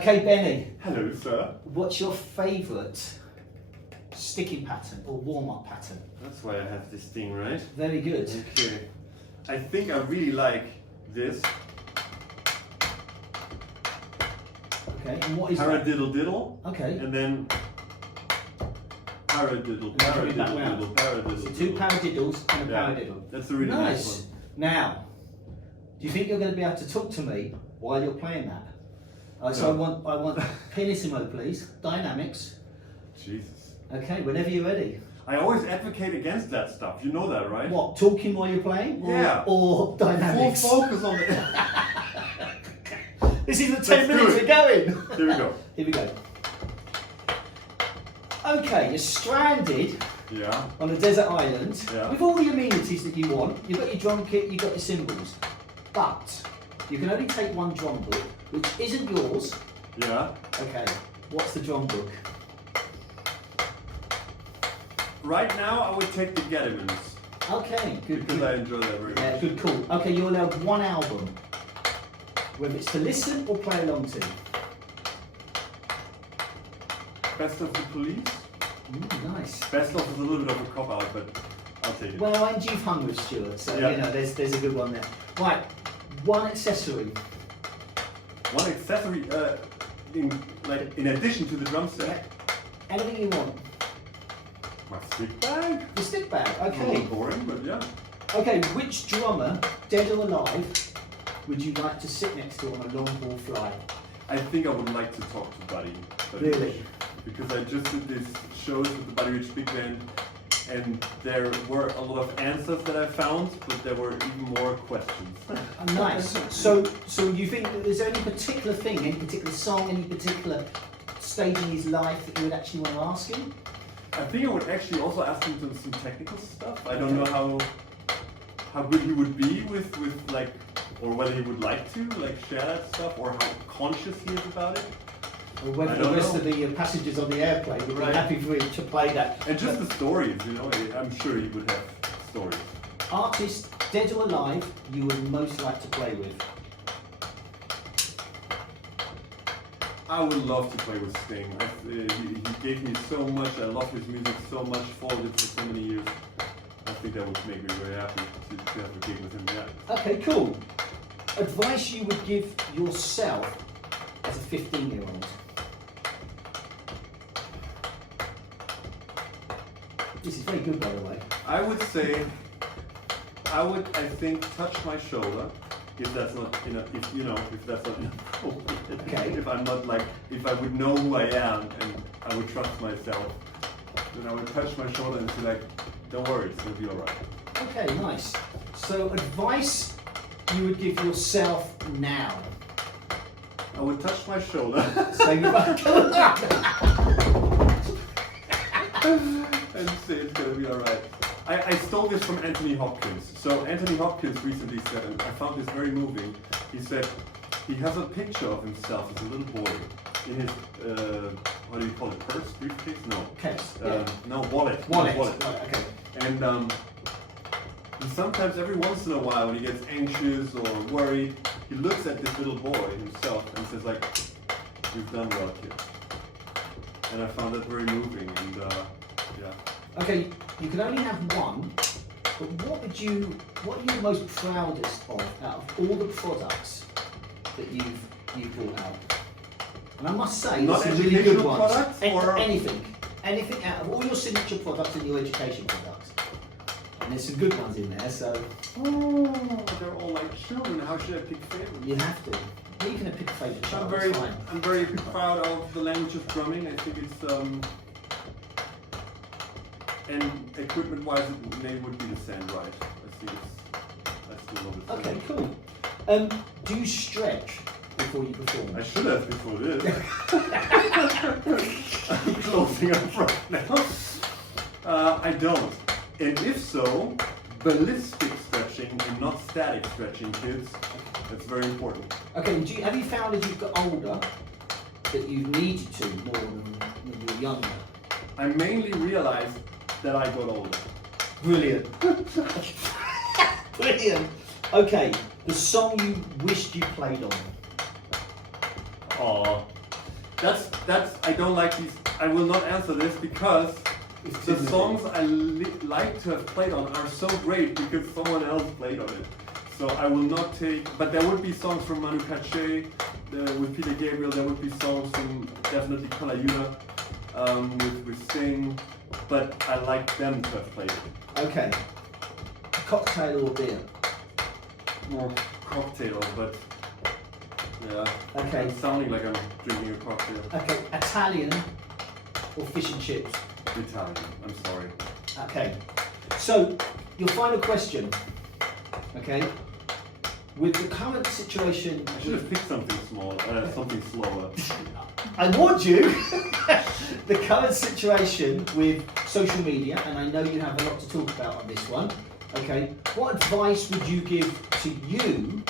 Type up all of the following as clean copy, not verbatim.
Okay, Benny. Hello, sir. What's your favourite sticking pattern or warm-up pattern? That's why I have this thing, right? Very good. Okay. I think I really like this. Okay, and what is that? Paradiddle diddle. Okay. And then paradiddle, Coming back paradiddle, round. diddle, paradiddle. So two paradiddles and a Yeah, paradiddle. that's a really nice one. Now, do you think you're going to be able to talk to me while you're playing that? So No. I want pianissimo, please. Dynamics. Jesus. Okay, whenever you're ready. I always advocate against that stuff. You know that, right? What? Talking while you're playing? Yeah. Or dynamics? Full focus on it. This is the 10 Let's do minutes it. we're going. Here we go. Here we go. Okay, you're stranded Yeah. on a desert island Yeah. with all the amenities that you want. You've got your drum kit, you've got your cymbals, but you can only take one drum book, which isn't yours. Yeah. Okay, what's the drum book? Right now, I would take the Gedimins Okay, good. because good. I enjoy that very Yeah, much. good call. Okay, you're allowed one album, whether it's to listen or play along to. Best of the Police. Nice. Best of is a little bit of a cop out, but I'll take it. Well, and you've hung with Stuart, so Yeah. you know there's a good one there. Right, one accessory. One accessory, in addition to the drum Yeah. set, Anything you want. my stick bag. The stick bag. A Okay. little boring, but yeah. Okay, which drummer, dead or alive, would you like to sit next to on a long haul flight? I think I would like to talk to Buddy. Really? Rich, because I just did these shows with the Buddy Rich Big Band, and there were a lot of answers that I found, but there were even more questions. Nice. So you think that there's any particular thing, any particular song, any particular stage in his life that you would actually want to ask him? I think I would actually also ask him some technical stuff. I don't know how good he would be with like, or whether he would like to like share that stuff, or how conscious he is about it. Or whether I the don't rest know. of the passengers on the airplane would be Right. happy for him to play that. And just the stories, you know, I'm sure he would have stories. Artist, dead or alive, you would most like to play with? I would love to play with Sting. He gave me so much. I love his music so much. Followed it for so many years. I think that would make me very happy to have a gig with him. Yeah. Okay, cool. Advice you would give yourself as a 15-year-old? This is very good, by the way. I would say, I think, touch my shoulder. If that's not, if that's not inappropriate. Okay. If I'm not like, if I would know who I am and I would trust myself, then I would touch my shoulder and be like, don't worry, it's gonna be alright. Okay, nice. So advice you would give yourself now? I would touch my shoulder So you and say it's gonna be alright. I stole this from Anthony Hopkins. So Anthony Hopkins recently said, and I found this very moving, he said he has a picture of himself as a little boy in his, what do you call it, purse, briefcase? No. Case. No, wallet. Wallet. Wallet. Right, okay. And he sometimes, every once in a while, when he gets anxious or worried, he looks at this little boy himself and says like, you've done well, kid. And I found that very moving, and yeah. Okay, you can only have one, but what are you most proudest of out of all the products that you've brought out? And I must say, Not there's some really good educational ones. products, or- Anything out of all your signature products and your education products. And there's some good ones in there, so Oh, they're all like children. How should I pick favorites? you have to. You can pick a favourite child, I'm it's fine. very proud of the language of drumming. I think it's and equipment-wise, it maybe would be the Sandrite. I still love it. Okay, cool. Do you stretch before you perform? I should have before this. I'm closing up right now. I don't. And if so, ballistic stretching and not static stretching, kids. That's very important. Okay, and have you found as you've got older that you've needed to more than when you were younger? I mainly realized that I got older. Brilliant. Brilliant. Okay, the song you wished you played on. Aw, That's I don't like these. I will not answer this because the songs I like to have played on are so great because someone else played on it. So I will not take. But there would be songs from Manu Katché with Peter Gabriel. There would be songs from definitely Kalayura with Sting. But I like them to have played it. Okay. Cocktail or beer? More cocktail, but yeah. Okay. It's sounding like I'm drinking a cocktail. Okay. Italian or fish and chips? Italian. I'm sorry. Okay. So your final question. Okay. With the current situation, I should have picked something small, something slower. I warned you. The current situation with social media, and I know you have a lot to talk about on this one. Okay, what advice would you give to you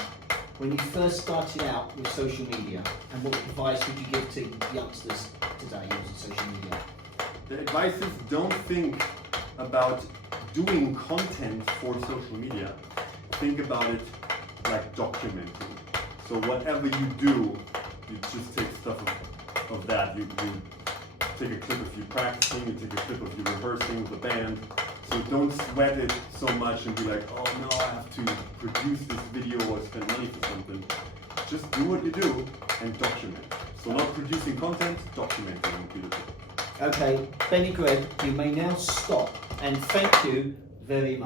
when you first started out with social media, and what advice would you give to youngsters today using social media? The advice is don't think about doing content for social media. Think about it like documenting. So whatever you do, you just take stuff of that. You take a clip of you practicing, you take a clip of you rehearsing with the band. So don't sweat it so much and be like, oh no, I have to produce this video or spend money for something. Just do what you do and document. So not producing content, documenting would be the thing. Okay, Benny Greb, you may now stop, and thank you very much.